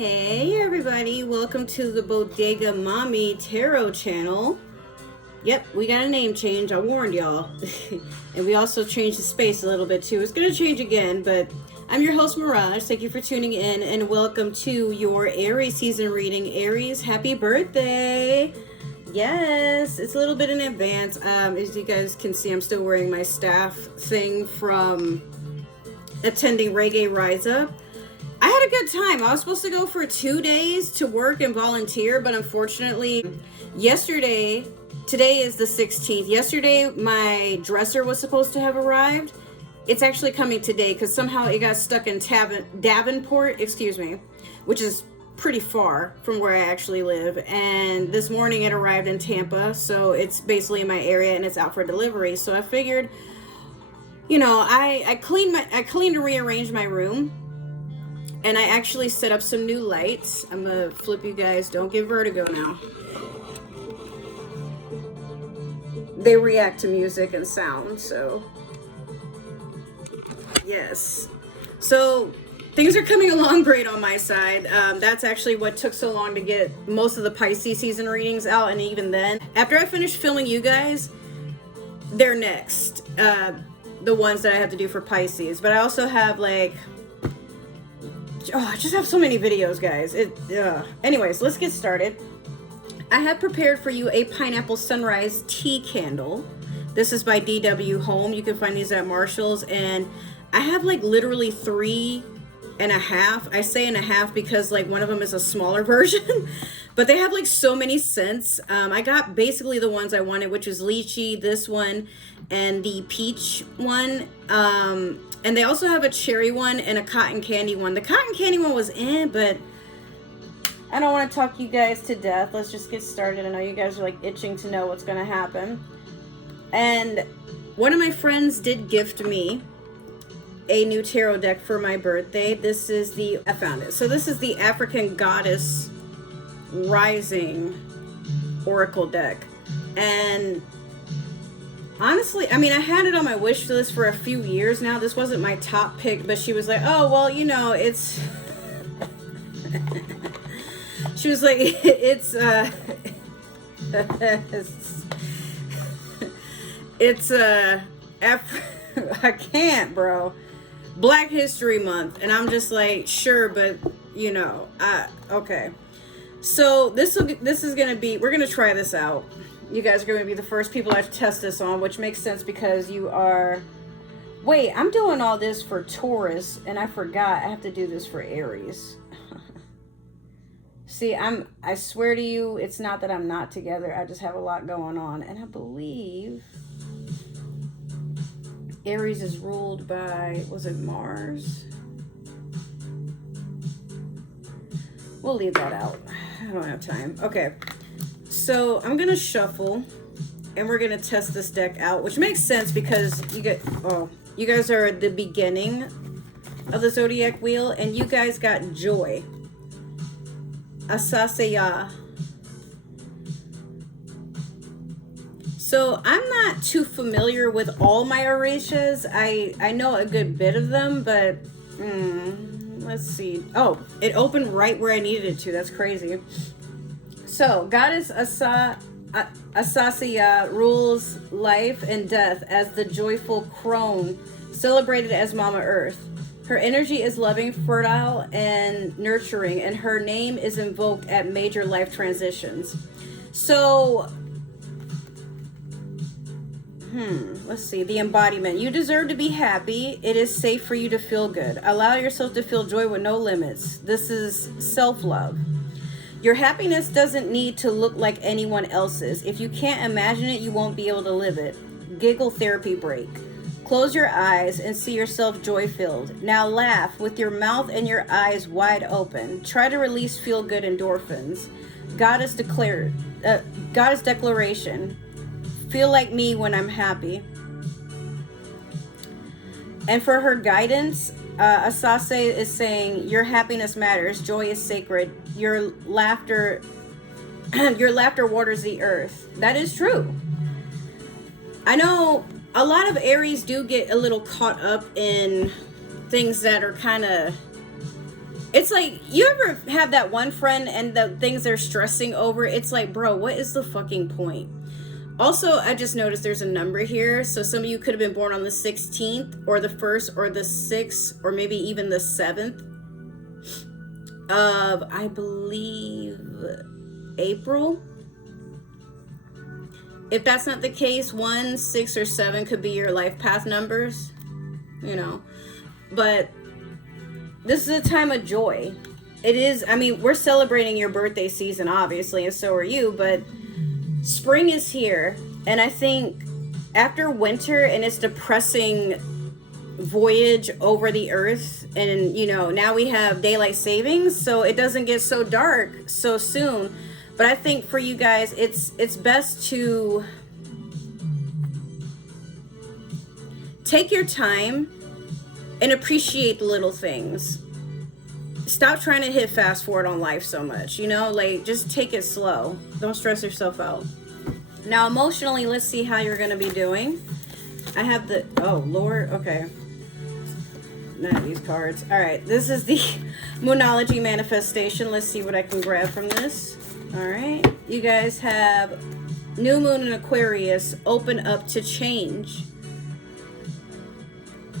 Hey everybody, welcome to the Bodega Mommy Tarot channel. Yep, we got a name change, I warned y'all. And we also changed the space a little bit too. It's gonna change again, but I'm your host Mirage. Thank you for tuning in and welcome to your Aries season reading. Aries, happy birthday! Yes, it's a little bit in advance. As you guys can see, I'm still wearing my staff thing from attending Reggae Rise Up. I had a good time. I was supposed to go for 2 days to work and volunteer, but unfortunately, today is the 16th. Yesterday, my dresser was supposed to have arrived. It's actually coming today because somehow it got stuck in Davenport, which is pretty far from where I actually live. And this morning it arrived in Tampa, so it's basically in my area and it's out for delivery. So I figured, I cleaned and rearranged my room. And I actually set up some new lights. I'm gonna flip you guys. Don't get vertigo now. They react to music and sound, so. Yes. So things are coming along great on my side. That's actually what took so long to get most of the Pisces season readings out. And even then, after I finish filming you guys, they're next. The ones that I have to do for Pisces. But I also have I just have so many videos, guys. Anyways, let's get started. I have prepared for you a pineapple sunrise tea candle. This is by DW Home. You can find these at Marshall's, and I have literally 3.5. I say and a half because one of them is a smaller version, but they have so many scents. I got basically the ones I wanted, which was lychee, this one, and the peach one. And they also have a cherry one and a cotton candy one. The cotton candy one was but I don't want to talk you guys to death. Let's just get started. I know you guys are itching to know what's going to happen. And one of my friends did gift me a new tarot deck for my birthday. I found it. So this is the African Goddess Rising Oracle deck. And honestly, I had it on my wish list for a few years now. This wasn't my top pick, but she was like, oh, well, it's... She was like, I can't, bro. Black History Month. And I'm just like, sure, but, okay. So this is going to be, we're going to try this out. You guys are going to be the first people I test this on, which makes sense because you are... Wait, I'm doing all this for Taurus, and I forgot I have to do this for Aries. See, I swear to you, it's not that I'm not together. I just have a lot going on. And I believe Aries is ruled by, was it Mars? We'll leave that out. I don't have time. Okay. So I'm going to shuffle and we're going to test this deck out, which makes sense because you guys are at the beginning of the zodiac wheel and you guys got joy. Asasaya. So I'm not too familiar with all my Orishas. I know a good bit of them, but let's see. Oh, it opened right where I needed it to. That's crazy. So, Goddess Asasaya rules life and death as the joyful crone, celebrated as Mama Earth. Her energy is loving, fertile, and nurturing, and her name is invoked at major life transitions. So, let's see, the embodiment. You deserve to be happy. It is safe for you to feel good. Allow yourself to feel joy with no limits. This is self-love. Your happiness doesn't need to look like anyone else's. If you can't imagine it, you won't be able to live it. Giggle therapy break. Close your eyes and see yourself joy-filled. Now laugh with your mouth and your eyes wide open. Try to release feel-good endorphins. Goddess declaration. Feel like me when I'm happy. And for her guidance, Asase is saying, your happiness matters. Joy is sacred. Your laughter waters the earth. That is true. I know a lot of Aries do get a little caught up in things that are kind of It's like, you ever have that one friend and the things they're stressing over, it's like, bro, what is the fucking point? Also, I just noticed there's a number here. So some of you could have been born on the 16th or the 1st or the 6th or maybe even the 7th of, I believe, April. If that's not the case, 1, 6, or 7 could be your life path numbers, you know. But this is a time of joy. It is, I mean, we're celebrating your birthday season, obviously, and so are you, but spring is here. And I think after winter and its depressing voyage over the earth, and, you know, now we have daylight savings, so it doesn't get so dark so soon. But I think for you guys, it's best to take your time and appreciate the little things. Stop trying to hit fast forward on life so much, you know, like just take it slow. Don't stress yourself out. Now, emotionally, let's see how you're going to be doing. I have the, oh, Lord, okay. None of these cards. All right, this is the Moonology manifestation. Let's see what I can grab from this. All right, you guys have New Moon in Aquarius, open up to change.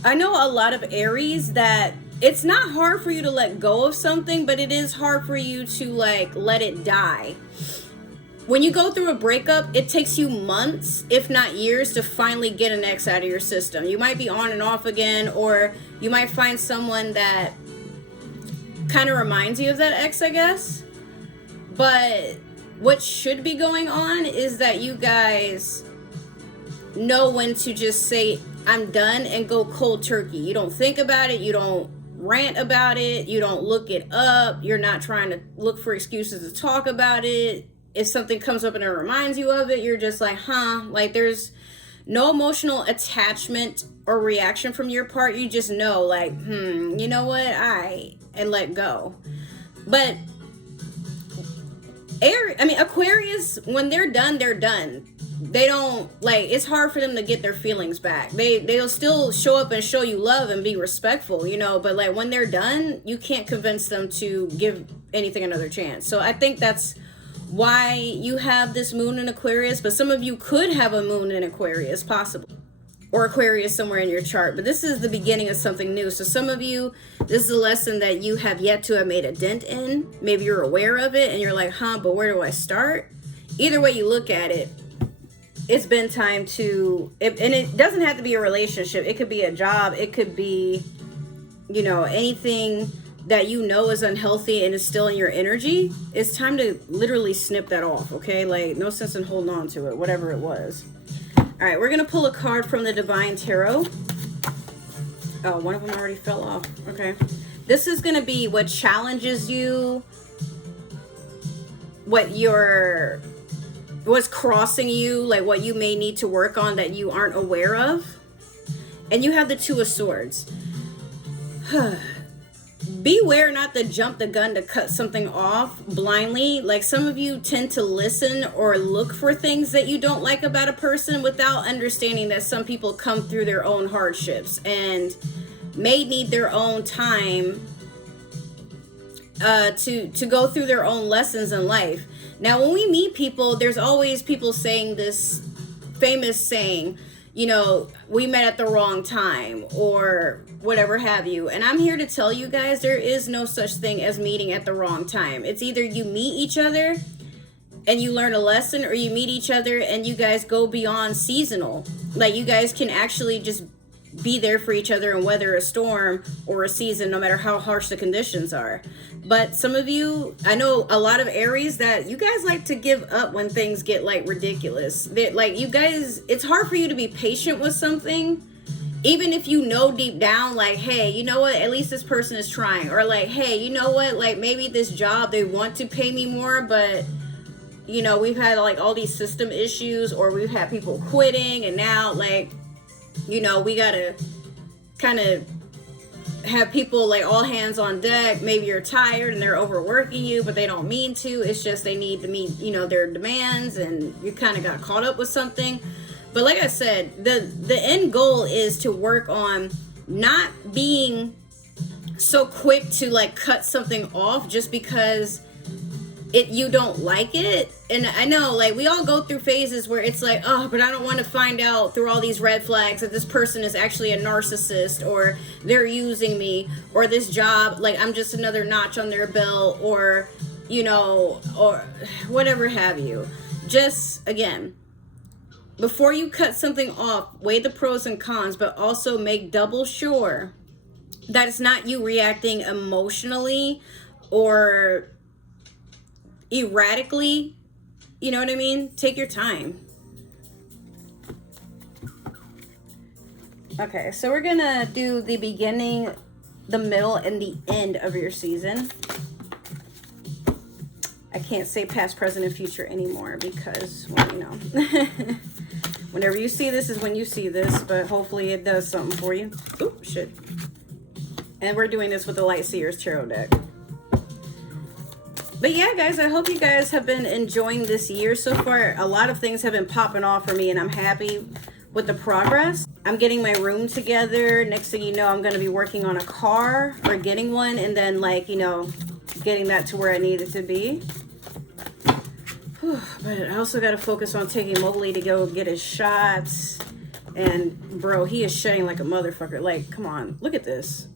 I know a lot of Aries that it's not hard for you to let go of something, but it is hard for you to like let it die. When you go through a breakup, it takes you months, if not years, to finally get an ex out of your system. You might be on and off again, or you might find someone that kind of reminds you of that ex, I guess. But what should be going on is that you guys know when to just say, I'm done, and go cold turkey. You don't think about it. You don't rant about it. You don't look it up. You're not trying to look for excuses to talk about it. If something comes up and it reminds you of it, you're just like, huh? Like there's no emotional attachment or reaction from your part. You just know like, you know what? And let go. But Aquarius, when they're done, they're done. They don't, like, it's hard for them to get their feelings back. They'll still show up and show you love and be respectful, you know, but like when they're done, you can't convince them to give anything another chance. So I think that's why you have this moon in Aquarius, but some of you could have a moon in Aquarius, possibly, or Aquarius somewhere in your chart. But this is the beginning of something new. So some of you, this is a lesson that you have yet to have made a dent in. Maybe you're aware of it and you're like, but where do I start? Either way you look at it, it's been time to, and it doesn't have to be a relationship. It could be a job. It could be, you know, anything that you know is unhealthy and is still in your energy. It's time to literally snip that off, okay? Like, no sense in holding on to it, whatever it was. All right, we're going to pull a card from the Divine Tarot. Oh, one of them already fell off. Okay. This is going to be what challenges you, what's crossing you, like what you may need to work on that you aren't aware of. And you have the Two of Swords. Beware not to jump the gun to cut something off blindly. Like some of you tend to listen or look for things that you don't like about a person without understanding that some people come through their own hardships and may need their own time to go through their own lessons in life. Now, when we meet people, there's always people saying this famous saying, you know, we met at the wrong time or whatever have you. And I'm here to tell you guys, there is no such thing as meeting at the wrong time. It's either you meet each other and you learn a lesson, or you meet each other and you guys go beyond seasonal. Like you guys can actually just be there for each other and weather a storm or a season, no matter how harsh the conditions are. But some of you, I know a lot of Aries, that you guys like to give up when things get like ridiculous. Like you guys, it's hard for you to be patient with something, even if you know deep down, like, hey, you know what, at least this person is trying. Or like, hey, you know what, like maybe this job, they want to pay me more, but you know, we've had like all these system issues, or we've had people quitting, and now like, you know, we gotta kind of have people like all hands on deck. Maybe you're tired and they're overworking you, but they don't mean to. It's just they need to meet, you know, their demands, and you kind of got caught up with something. But like I said, the end goal is to work on not being so quick to like cut something off just because you don't like it. And I know, like, we all go through phases where it's like, oh, but I don't want to find out through all these red flags that this person is actually a narcissist, or they're using me, or this job, like, I'm just another notch on their belt, or, you know, or whatever have you. Just, again, before you cut something off, weigh the pros and cons, but also make double sure that it's not you reacting emotionally or erratically. You know what I mean? Take your time. Okay, so we're gonna do the beginning, the middle, and the end of your season. I can't say past, present, and future anymore because, well, you know. Whenever you see this is when you see this, but hopefully it does something for you. Oop, shit. And we're doing this with the Light Seers Tarot deck. But yeah, guys, I hope you guys have been enjoying this year so far. A lot of things have been popping off for me, and I'm happy with the progress. I'm getting my room together. Next thing you know, I'm going to be working on a car or getting one, and then, like, you know, getting that to where I need it to be. Whew, but I also got to focus on taking Mowgli to go get his shots. And, bro, he is shedding like a motherfucker. Like, come on, look at this.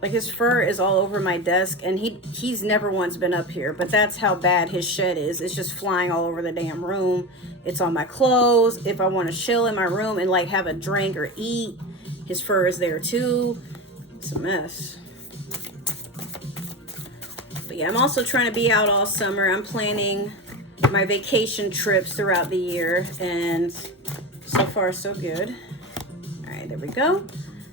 Like, his fur is all over my desk, and he's never once been up here, but that's how bad his shed is. It's just flying all over the damn room. It's on my clothes. If I want to chill in my room and, like, have a drink or eat, his fur is there too. It's a mess. But yeah, I'm also trying to be out all summer. I'm planning my vacation trips throughout the year, and so far so good. All right, there we go.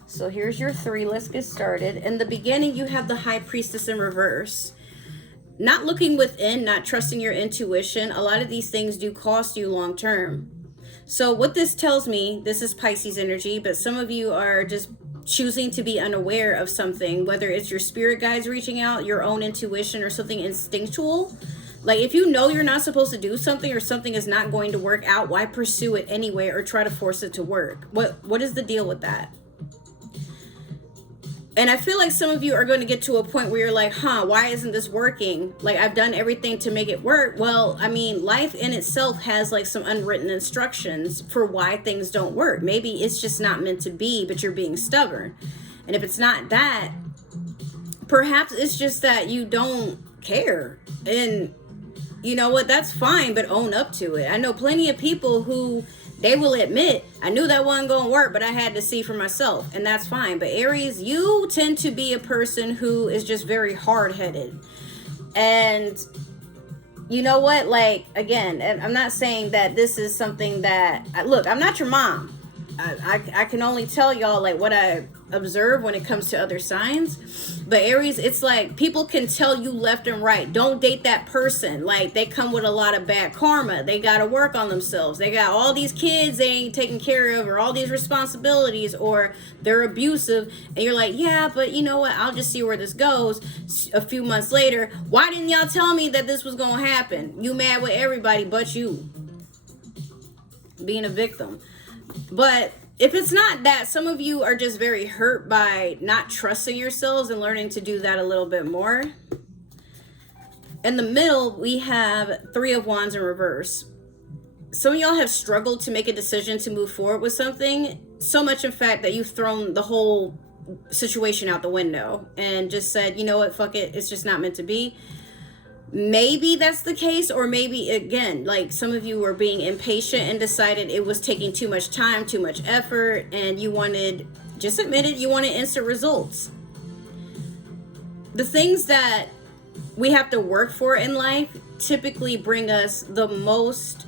So here's your 3. Let's get started. In the beginning, you have the High Priestess in reverse. Not looking within, not trusting your intuition. A lot of these things do cost you long term. So what this tells me, this is Pisces energy, but some of you are just choosing to be unaware of something, whether it's your spirit guides reaching out, your own intuition, or something instinctual. Like, if you know you're not supposed to do something, or something is not going to work out, why pursue it anyway or try to force it to work? What is the deal with that? And I feel like some of you are going to get to a point where you're like, why isn't this working? Like, I've done everything to make it work. Well, I mean, life in itself has like some unwritten instructions for why things don't work. Maybe it's just not meant to be, but you're being stubborn. And if it's not that, perhaps it's just that you don't care. And you know what? That's fine, but own up to it. I know plenty of people who they will admit, I knew that wasn't going to work, but I had to see for myself, and that's fine. But Aries, you tend to be a person who is just very hard-headed. And you know what? Like, again, I'm not saying that this is something that, look, I'm not your mom. I can only tell y'all like what I observe when it comes to other signs. But Aries, it's like people can tell you left and right, don't date that person. Like, they come with a lot of bad karma. They got to work on themselves. They got all these kids they ain't taking care of, or all these responsibilities, or they're abusive. And you're like, yeah, but you know what? I'll just see where this goes. A few months later, why didn't y'all tell me that this was going to happen? You mad with everybody but you. Being a victim. But if it's not that, some of you are just very hurt by not trusting yourselves and learning to do that a little bit more. In the middle, we have 3 of Wands in reverse. Some of y'all have struggled to make a decision to move forward with something. So much, in fact, that you've thrown the whole situation out the window and just said, you know what, fuck it. It's just not meant to be. Maybe that's the case, or maybe, again, like some of you were being impatient and decided it was taking too much time, too much effort, and you wanted, just admit it, you wanted instant results. The things that we have to work for in life typically bring us the most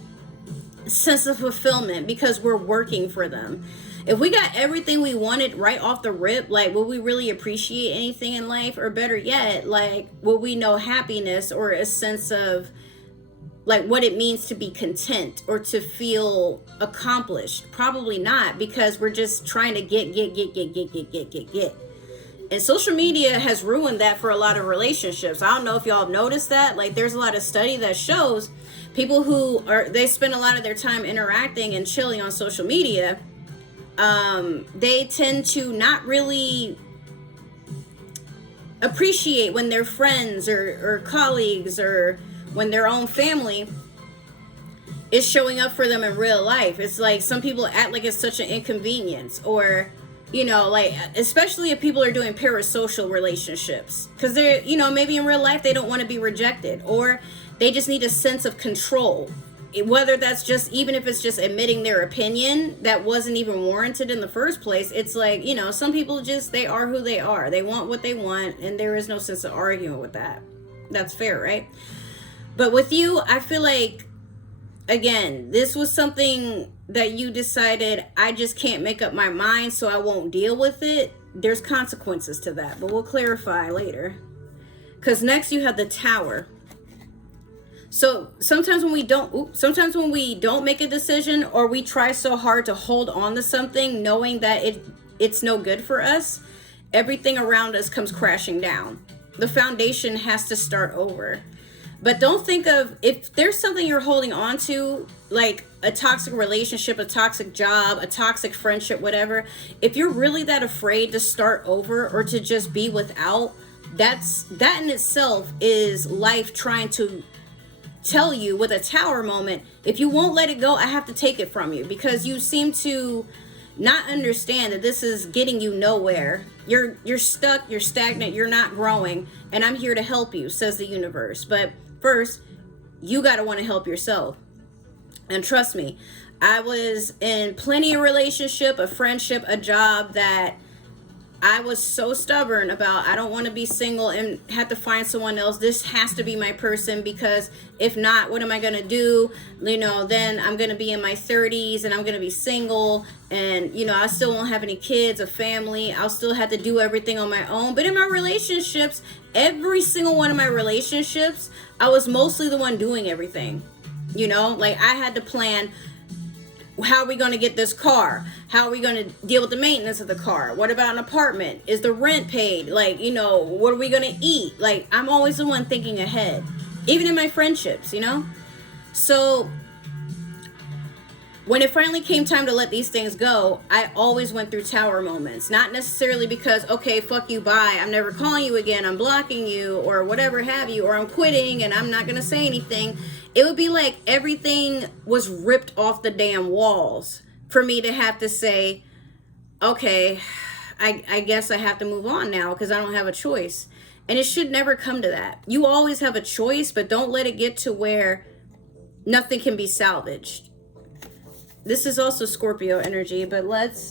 sense of fulfillment because we're working for them. If we got everything we wanted right off the rip, like, will we really appreciate anything in life? Or better yet, like, will we know happiness or a sense of, like, what it means to be content or to feel accomplished? Probably not, because we're just trying to get. And social media has ruined that for a lot of relationships. I don't know if y'all have noticed that. Like, there's a lot of study that shows people who they spend a lot of their time interacting and chilling on social media. They tend to not really appreciate when their friends or colleagues or when their own family is showing up for them in real life. It's like some people act like it's such an inconvenience, or like, especially if people are doing parasocial relationships, because they're, maybe in real life they don't want to be rejected, or they just need a sense of control, whether that's just, even if it's just admitting their opinion that wasn't even warranted in the first place. It's like, some people just, they are who they are. They want what they want, and there is no sense of arguing with that. That's fair, right? But with you, I feel like, again, this was something that you decided, I just can't make up my mind, so I won't deal with it. There's consequences to that, but we'll clarify later. Because next you have the Tower. So sometimes when we don't make a decision, or we try so hard to hold on to something knowing that it's no good for us, everything around us comes crashing down. The foundation has to start over. But don't think of, if there's something you're holding on to, like a toxic relationship, a toxic job, a toxic friendship, whatever, if you're really that afraid to start over or to just be without, that in itself is life trying to tell you, with a Tower moment, if you won't let it go, I have to take it from you, because you seem to not understand that this is getting you nowhere. You're stuck, you're stagnant, you're not growing, and I'm here to help you, says the universe. But first, you got to want to help yourself. And trust me, I was in plenty of relationship, a friendship, a job that I was so stubborn about. I don't want to be single and have to find someone else. This has to be my person, because if not, what am I going to do? Then I'm going to be in my 30s and I'm going to be single, and I still won't have any kids, a family. I'll still have to do everything on my own. But in my relationships, every single one of my relationships, I was mostly the one doing everything. Like, I had to plan, how are we going to get this car? How are we going to deal with the maintenance of the car? What about an apartment? Is the rent paid? Like, what are we going to eat? Like, I'm always the one thinking ahead, even in my friendships, So when it finally came time to let these things go, I always went through Tower moments. Not necessarily because, okay, fuck you, bye, I'm never calling you again, I'm blocking you, or whatever have you, or I'm quitting and I'm not going to say anything. It would be like everything was ripped off the damn walls for me to have to say, okay, I guess I have to move on now because I don't have a choice. And it should never come to that. You always have a choice, but don't let it get to where nothing can be salvaged. This is also Scorpio energy, but let's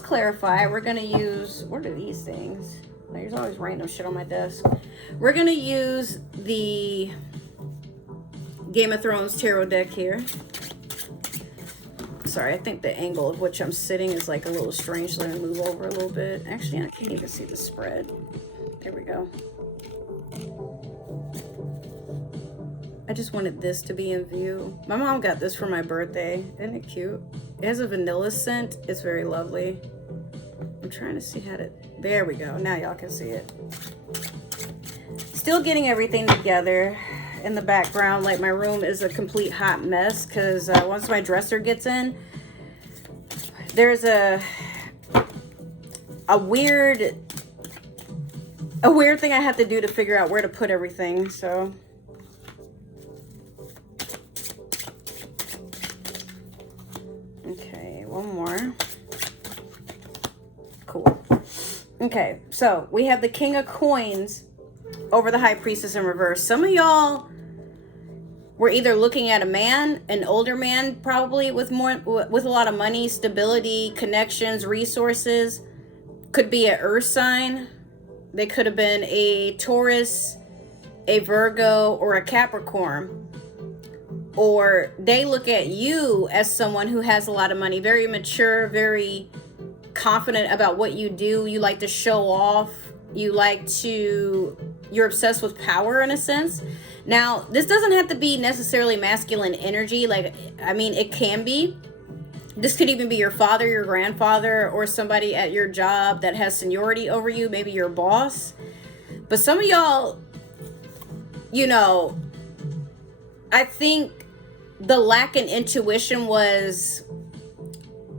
clarify. We're going to use, what are these things? There's always random shit on my desk. We're going to use the Game of Thrones tarot deck here. Sorry, I think the angle of which I'm sitting is like a little strange. Let me move over a little bit. Actually, I can't even see the spread. There we go. I just wanted this to be in view. My mom got this for my birthday. Isn't it cute? It has a vanilla scent. It's very lovely. I'm trying to see how to... There we go. Now y'all can see it. Still getting everything together in the background. Like, my room is a complete hot mess because once my dresser gets in, there's a weird thing I have to do to figure out where to put everything. So... one more. Cool. Okay, so we have the King of Coins over the High Priestess in reverse. Some of y'all were either looking at a man, an older man, probably with a lot of money, stability, connections, resources. Could be an Earth sign. They could have been a Taurus, a Virgo, or a Capricorn. Or they look at you as someone who has a lot of money, very mature, very confident about what you do. You like to show off. You're obsessed with power in a sense. Now, this doesn't have to be necessarily masculine energy. Like, I mean, it can be. This could even be your father, your grandfather, or somebody at your job that has seniority over you, maybe your boss. But some of y'all, I think the lack in intuition was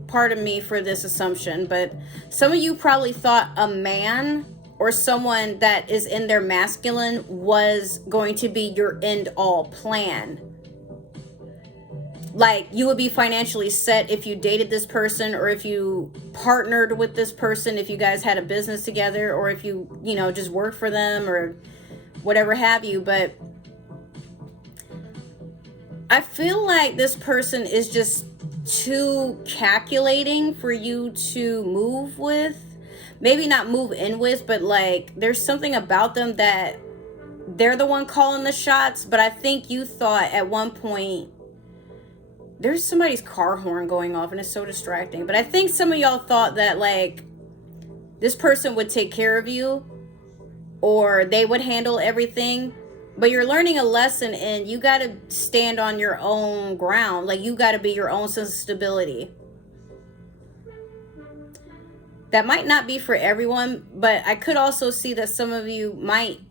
part of me for this assumption, but some of you probably thought a man or someone that is in their masculine was going to be your end all plan. Like, you would be financially set if you dated this person, or if you partnered with this person, if you guys had a business together, or if you know, just worked for them or whatever have you. But I feel like this person is just too calculating for you to move with. Maybe not move in with, but like, there's something about them that they're the one calling the shots. But I think you thought at one point, there's somebody's car horn going off and it's so distracting. But I think some of y'all thought that like this person would take care of you, or they would handle everything. But you're learning a lesson, and you got to stand on your own ground. Like, you got to be your own sense of stability. That might not be for everyone, but I could also see that some of you might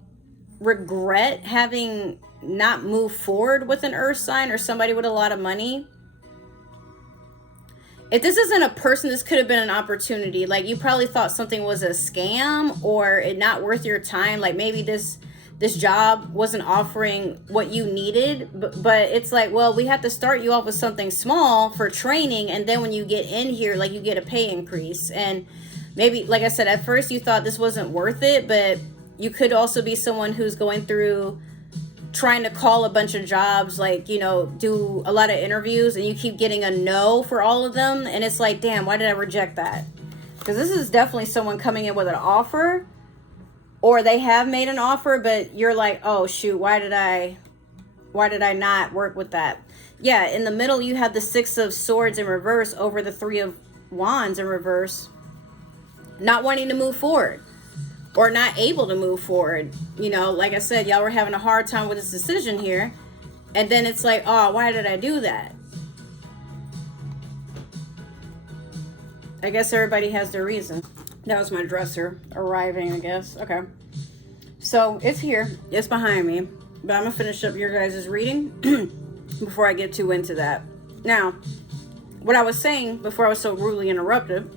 regret having not moved forward with an earth sign or somebody with a lot of money. If this isn't a person, this could have been an opportunity. Like, you probably thought something was a scam or it not worth your time. Like, maybe this job wasn't offering what you needed, but it's like, well, we have to start you off with something small for training, and then when you get in here, like, you get a pay increase. And maybe, like I said, at first you thought this wasn't worth it, but you could also be someone who's going through trying to call a bunch of jobs, like, you know, do a lot of interviews, and you keep getting a no for all of them, and it's like, damn, why did I reject that? Because this is definitely someone coming in with an offer, or they have made an offer, but you're like, oh shoot, why did I not work with that? Yeah, in the middle you have the 6 of Swords in reverse over the 3 of Wands in reverse, not wanting to move forward or not able to move forward. You know, like I said, y'all were having a hard time with this decision here, and then it's like, oh, why did I do that? I guess everybody has their reason. That was my dresser arriving, I guess. Okay. So it's here. It's behind me. But I'm going to finish up your guys' reading before I get too into that. Now, what I was saying before I was so rudely interrupted.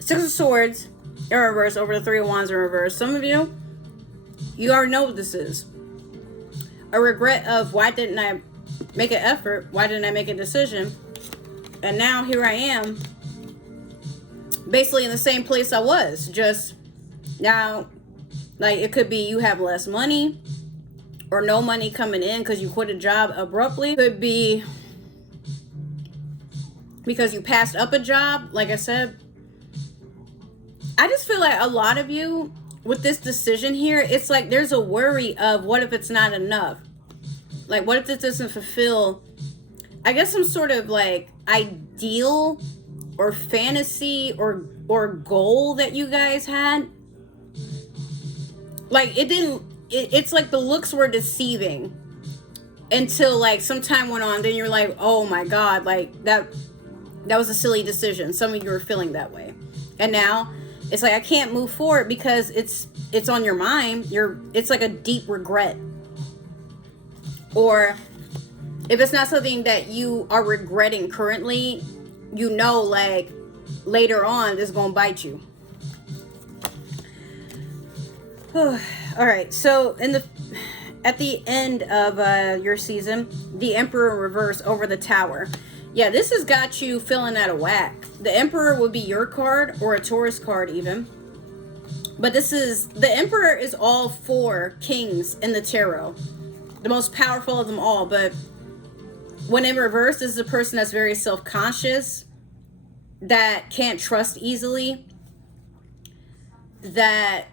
6 of Swords in reverse over the 3 of Wands in reverse. Some of you already know what this is. A regret of, why didn't I make an effort? Why didn't I make a decision? And now here I am, basically in the same place I was. Just now, like, it could be you have less money or no money coming in because you quit a job abruptly. It could be because you passed up a job, like I said. I just feel like a lot of you with this decision here, it's like there's a worry of, what if it's not enough? Like, what if this doesn't fulfill, I guess, some sort of like ideal or fantasy or goal that you guys had? Like, it didn't, it's like the looks were deceiving until like some time went on. Then you're like, oh my God, like that was a silly decision. Some of you were feeling that way. And now it's like, I can't move forward because it's on your mind. It's like a deep regret. Or if it's not something that you are regretting currently, you know, like later on, this is going to bite you. All right. So at the end of your season, the Emperor in reverse over the Tower. Yeah, this has got you feeling out of whack. The Emperor would be your card, or a Taurus card even. But the Emperor is all 4 kings in the tarot. The most powerful of them all. But when in reverse, this is a person that's very self-conscious, that can't trust easily, that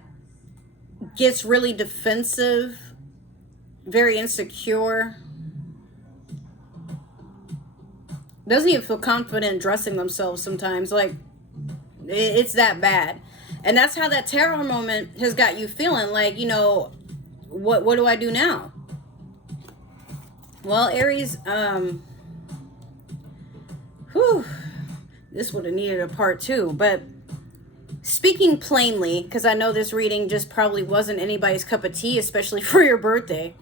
gets really defensive, very insecure, doesn't even feel confident dressing themselves sometimes. Like, it's that bad. And that's how that tarot moment has got you feeling. Like, you know, what do I do now? Well, Aries, this would have needed a part 2. But speaking plainly, because I know this reading just probably wasn't anybody's cup of tea, especially for your birthday.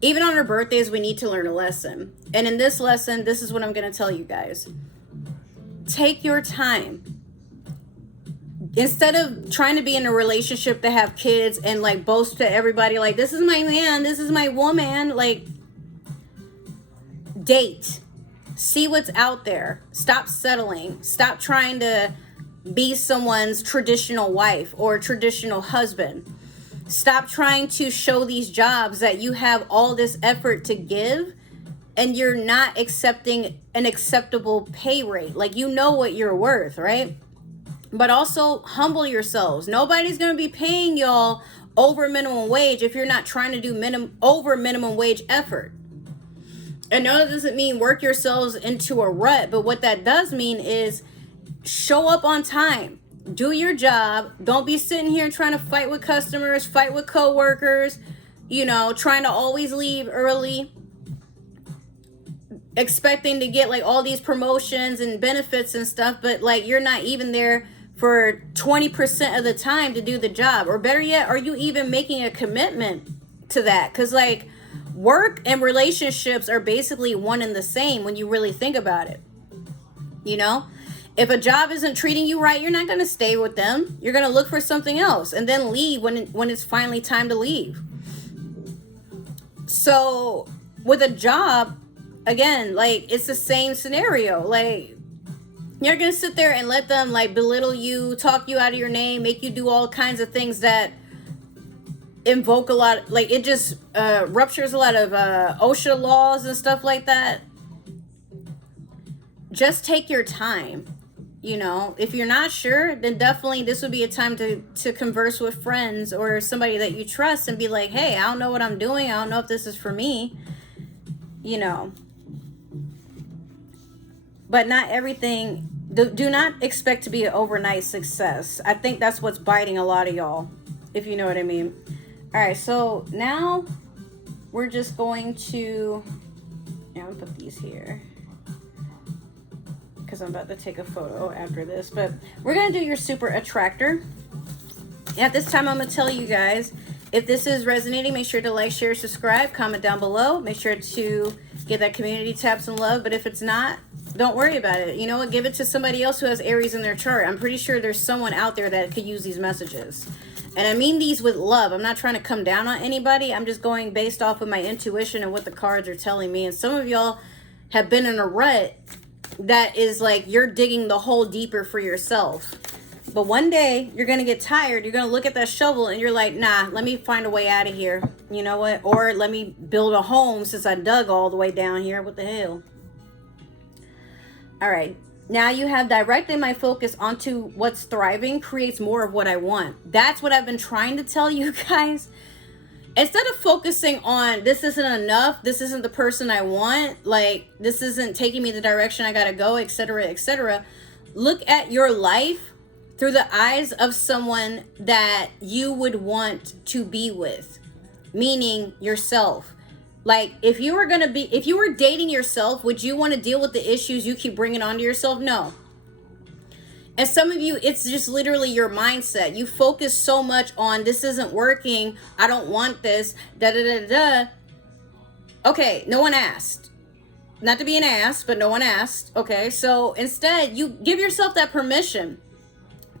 Even on our birthdays, we need to learn a lesson. And in this lesson, this is what I'm going to tell you guys. Take your time. instead of trying to be in a relationship to have kids and like boast to everybody like, this is my man, this is my woman, like, date. See what's out there. Stop settling. Stop trying to be someone's traditional wife or traditional husband. Stop trying to show these jobs that you have all this effort to give and you're not accepting an acceptable pay rate. Like, you know what you're worth, right? But also humble yourselves. Nobody's going to be paying y'all over minimum wage if you're not trying to do over minimum wage effort. I know that doesn't mean work yourselves into a rut, but what that does mean is show up on time. Do your job. Don't be sitting here trying to fight with customers, fight with coworkers, you know, trying to always leave early, expecting to get like all these promotions and benefits and stuff, but like you're not even there for 20% of the time to do the job. Or better yet, are you even making a commitment to that? Because like work and relationships are basically one and the same when you really think about it. You know, if a job isn't treating you right, you're not going to stay with them. You're going to look for something else and then leave when it's finally time to leave. So with a job, again, like it's the same scenario. Like, you're going to sit there and let them like belittle you, talk you out of your name, make you do all kinds of things that invoke a lot, like it just ruptures a lot of OSHA laws and stuff like that. Just take your time. You know, if you're not sure, then definitely this would be a time to converse with friends or somebody that you trust and be like, hey, I don't know what I'm doing. I don't know if this is for me, you know. But not everything, do not expect to be an overnight success. I think that's what's biting a lot of y'all, if you know what I mean. All right, so now we're just going to, I'm gonna put these here because I'm about to take a photo after this, but we're gonna do your super attractor. At this time, I'm gonna tell you guys, if this is resonating, make sure to like, share, subscribe, comment down below. Make sure to get that community tab some love, but if it's not, don't worry about it. You know what? Give it to somebody else who has Aries in their chart. I'm pretty sure there's someone out there that could use these messages. And I mean these with love. I'm not trying to come down on anybody. I'm just going based off of my intuition and what the cards are telling me. And some of y'all have been in a rut that is like you're digging the hole deeper for yourself. But one day you're going to get tired. You're going to look at that shovel and you're like, nah, let me find a way out of here. You know what? Or let me build a home since I dug all the way down here. What the hell? All right. Now you have directed my focus onto what's thriving creates more of what I want. That's what I've been trying to tell you guys. Instead of focusing on this isn't enough, this isn't the person I want, like this isn't taking me the direction I gotta go, etc., etc. Look at your life through the eyes of someone that you would want to be with, meaning yourself. Like if you were dating yourself, would you want to deal with the issues you keep bringing onto yourself? No. And some of you, it's just literally your mindset. You focus so much on this isn't working. I don't want this. Da da da da. Okay, no one asked. Not to be an ass, but no one asked. Okay, so instead, you give yourself that permission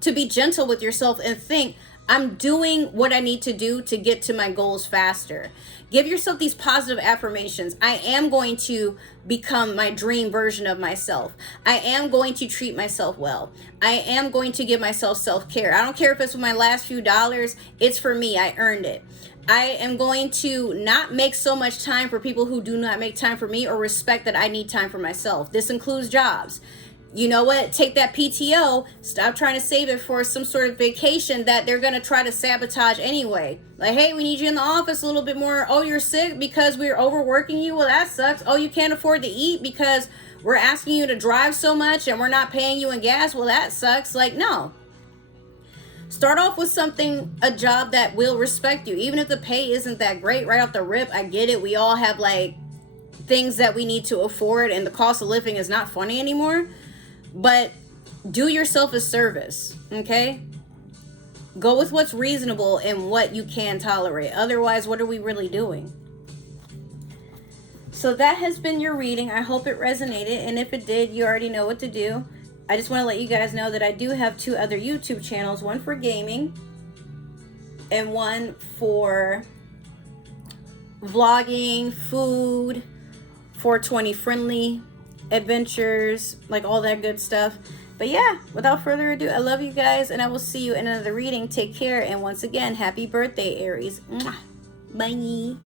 to be gentle with yourself and think, I'm doing what I need to do to get to my goals faster. Give yourself these positive affirmations. I am going to become my dream version of myself. I am going to treat myself well. I am going to give myself self-care. I don't care if it's with my last few dollars. It's for me. I earned it. I am going to not make so much time for people who do not make time for me or respect that I need time for myself. This includes jobs. You know what? Take that PTO. Stop trying to save it for some sort of vacation that they're going to try to sabotage anyway. Like, hey, we need you in the office a little bit more. Oh, you're sick because we're overworking you. Well, that sucks. Oh, you can't afford to eat because we're asking you to drive so much and we're not paying you in gas. Well, that sucks. Like, no. Start off with something, a job that will respect you. Even if the pay isn't that great right off the rip. I get it. We all have like things that we need to afford and the cost of living is not funny anymore. But do yourself a service, okay? Go with what's reasonable and what you can tolerate. Otherwise, what are we really doing? So that has been your reading. I hope it resonated. And if it did, you already know what to do. I just want to let you guys know that I do have 2 other YouTube channels, one for gaming and one for vlogging, food, 420 friendly adventures, like all that good stuff. But yeah, without further ado, I love you guys, and I will see you in another reading. Take care, and once again, happy birthday, Aries. Mwah. Bye.